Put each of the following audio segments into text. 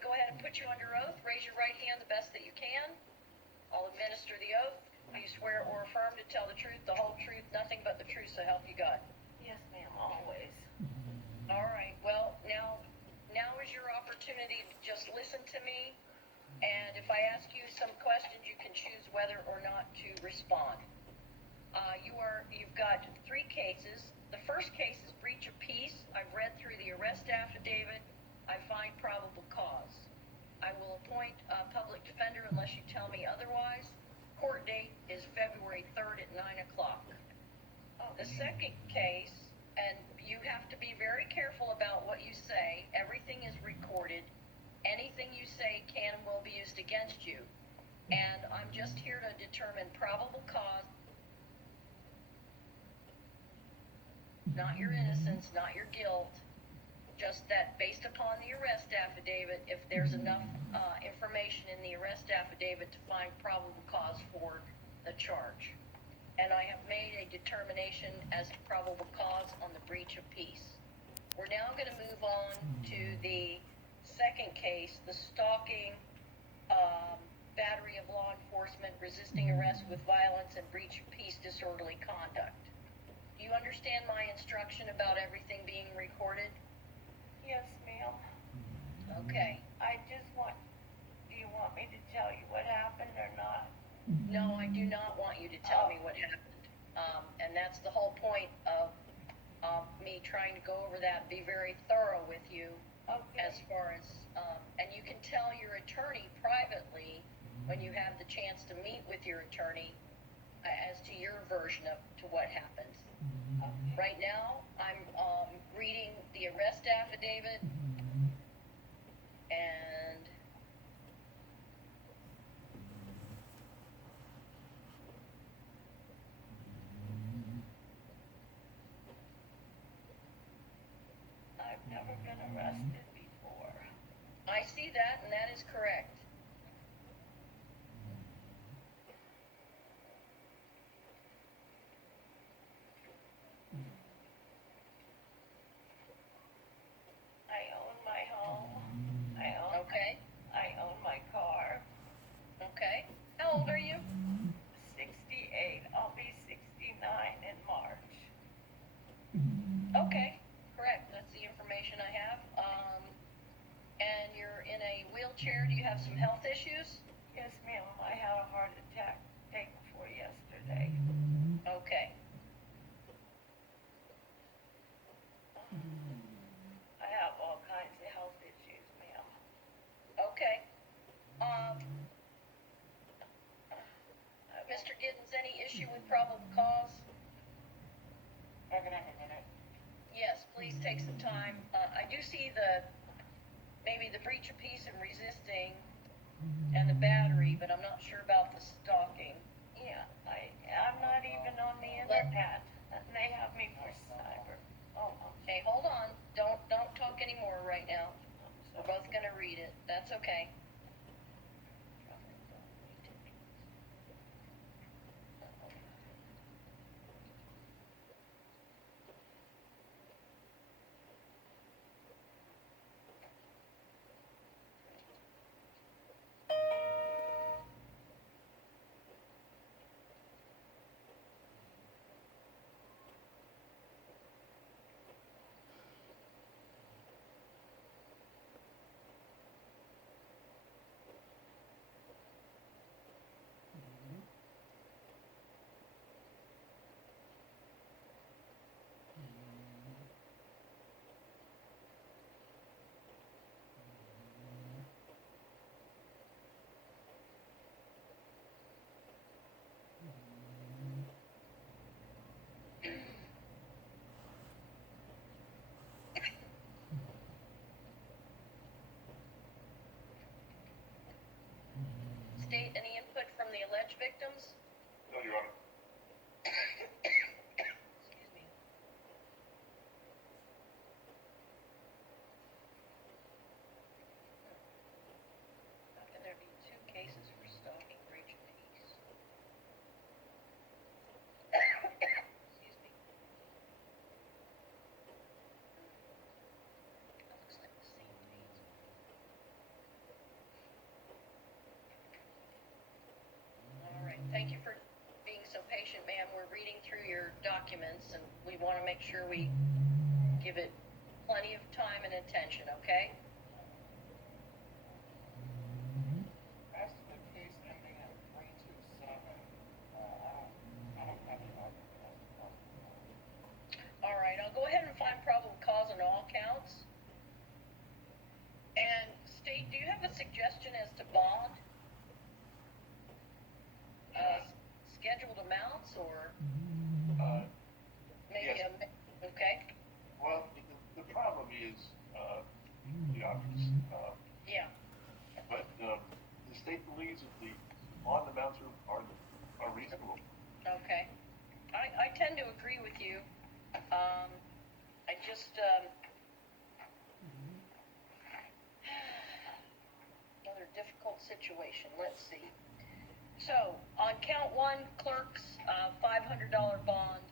go ahead and put you under oath. Raise your right hand the best that you can. I'll administer the oath. Do you swear or affirm to tell the truth, the whole truth, nothing but the truth, so help you God? Yes, ma'am, always. All right, well, now is your opportunity to just listen to me, and if I ask you some questions, you can choose whether or not to respond. You've got 3 cases. The first case is breach of peace. I've read through the arrest affidavit. I find probable cause. I will appoint a public defender unless you tell me otherwise. Court date is February 3rd at 9 o'clock. The second case, and you have to be very careful about what you say. Everything is recorded. Anything you say can and will be used against you. And I'm just here to determine probable cause, not your innocence, not your guilt. Just that based upon the arrest affidavit, if there's enough information in the arrest affidavit to find probable cause for the charge. And I have made a determination as to probable cause on the breach of peace. We're now going to move on to the second case, the stalking, battery of law enforcement, resisting arrest with violence, and breach of peace, disorderly conduct. Do you understand my instruction about everything being recorded? Yes, ma'am. Okay. Do you want me to tell you what happened or not? No, I do not want you to tell me what happened. And that's the whole point of me trying to go over that, be very thorough with you. Okay. As far as, and you can tell your attorney privately when you have the chance to meet with your attorney as to your version of to what happened. Okay. Right now, I'm reading the arrest affidavit, and I've never been arrested before. I see that, and that is correct. I own my home. Okay, I own my car. okay. How old are you? 68. I'll be 69 in March. Okay, correct. That's the information I have. And you're in a wheelchair. Do you have some health issues? Yes, ma'am. I had a heart attack day before yesterday. Okay. I have all kinds of health issues, ma'am. Okay. Mr. Giddens, any issue with probable cause? I'm gonna have a minute. Yes, please take some time. I do see maybe the breach of peace and resisting and the battery, but I'm not sure about the stalking. Yeah, I'm not even on the internet. And they have me for cyber. Oh, Okay, hold on. Don't talk anymore right now. We're both gonna read it. That's okay. ma'am, we're reading through your documents and we want to make sure we give it plenty of time and attention, okay? As to the case ending in 327, I don't have any argument. All right, I'll go ahead and find probable cause on all counts. And State, do you have a suggestion as to bond? Scheduled amounts or maybe Yes. okay? Well, the problem is, the obvious, Yeah, but, the state believes that the bond amounts are reasonable. okay. I tend to agree with you. I just, another difficult situation, let's see. So, on count one, clerk's, $500 bond.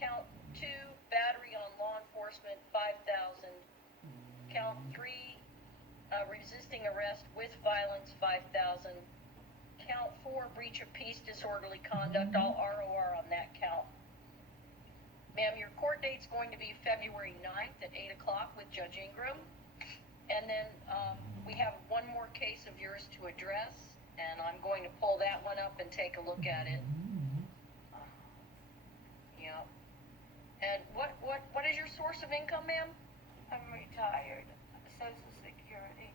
Count two, battery on law enforcement, 5,000. Count three, resisting arrest with violence, 5,000. Count four, breach of peace, disorderly conduct, all ROR on that count. Ma'am, your court date's going to be February 9th at 8 o'clock with Judge Ingram. And then, we have one more case of yours to address, and I'm going to pull that one up and take a look at it. Yeah. And what is your source of income, ma'am? I'm retired, Social Security.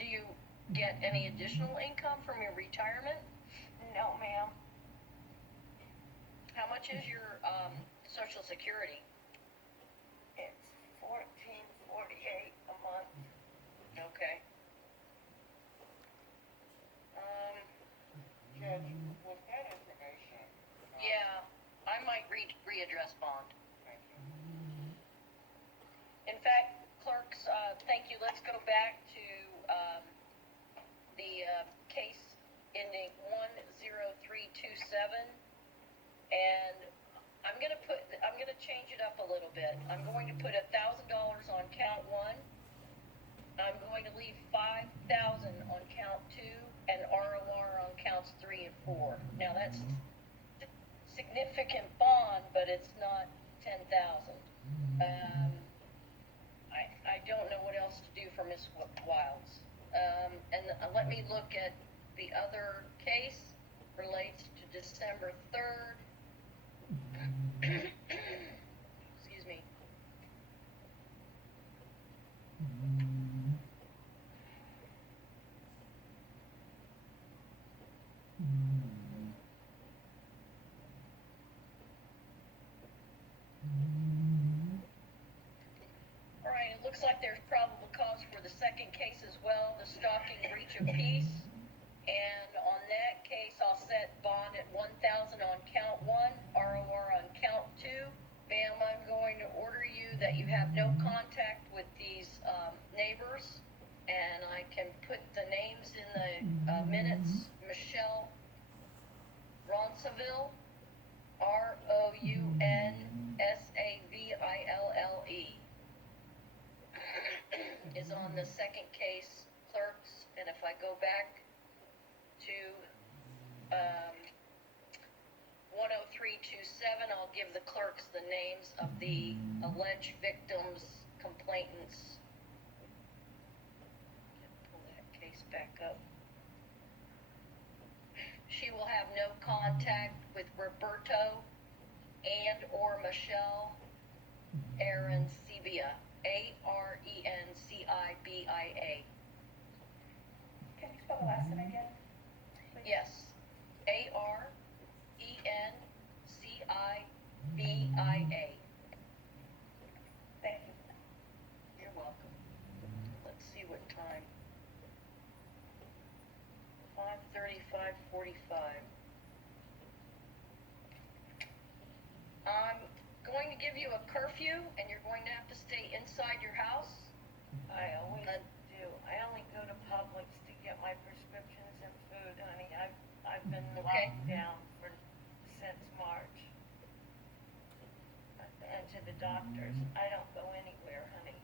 Do you get any additional income from your retirement? No, ma'am. How much is your, Social Security? It's $14.48 a month. Okay. Judge, with that information. Yeah, I might readdress bond. Thank you. In fact, clerks, thank you. Let's go back to, the, case ending 10327. And I'm gonna change it up a little bit. I'm going to put $1,000 on count one. I'm going to leave 5,000 on count two and ROR on counts 3 and 4. Now that's significant bond, but it's not 10,000. I don't know what else to do for Miss Wilds. And let me look at the other case, relates to December 3rd. Excuse me. All right, it looks like there's probable cause for the second case as well, the stalking breach of peace. And on that case, I'll set bond at 1,000 on count one, ROR on count two. Ma'am, I'm going to order you that you have no contact with these, neighbors. And I can put the names in the, minutes. Michelle Ronsaville, Rounsaville, is on the second case, clerks. And if I go back to 10327, I'll give the clerks the names of the alleged victims, complainants. Pull that case back up. She will have no contact with Roberto and or Michelle Arencibia, Arencibia. Can you spell the last name again? please? Yes, Arencibia. Thank you. You're welcome. Let's see what time. 5:35:45. I'm going to give you a curfew, and you're going to have to stay inside your house. I always do. I only go to Publix to get my prescriptions and food, honey. I've been Okay. locked down since March. And to the doctors. I don't go anywhere, honey.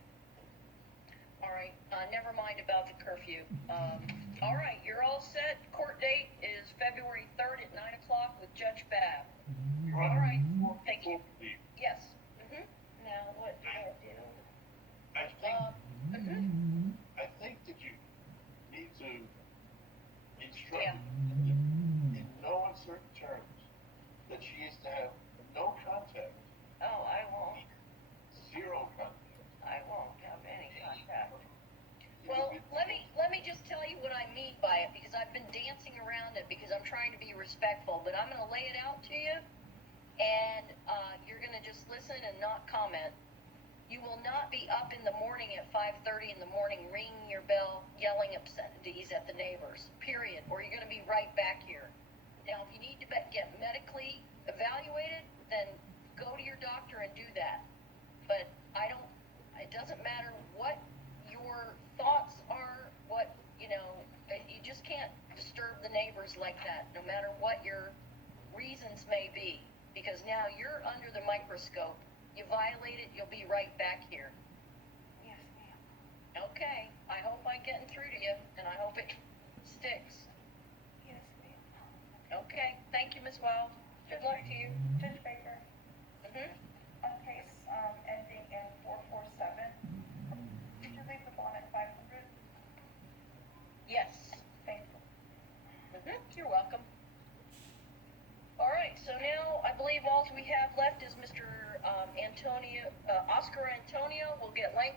All All right, never mind about the curfew. All right, you're all set. Court date is February 3rd at 9 o'clock with Judge Babb. All right, thank you. Yes. Mm-hmm. Now, what do I do? I think, Mm-hmm. I think that you need to instruct Yeah. in no uncertain terms that she is to have no contact, Oh, I won't. zero contact. I won't have any contact. Well, let me just tell you what I mean by it, because I've been dancing around it because I'm trying to be respectful, but I'm gonna lay it out to you, and you're gonna just listen and not comment. You will not be up in the morning at 5:30 in the morning, ringing your bell, yelling obscenities at the neighbors. Period. Or you're gonna be right back here. Now, if you need to get medically evaluated, then go to your doctor and do that. But it doesn't matter what your thoughts are, you just can't disturb the neighbors like that, no matter what your reasons may be. Because now you're under the microscope. You violate it, you'll be right back here. Yes, ma'am. Okay, I hope I'm getting through to you, and I hope it sticks. Yes, ma'am. Okay, thank you, Ms. Wild. Good luck to you. Judge Baker, Mm-hmm. on case, ending in 447, did you leave the bond at 500? Yes. Thank you. Mm-hmm. You're welcome. All right, so now I believe all we have left is Mr. Oscar Antonio will get language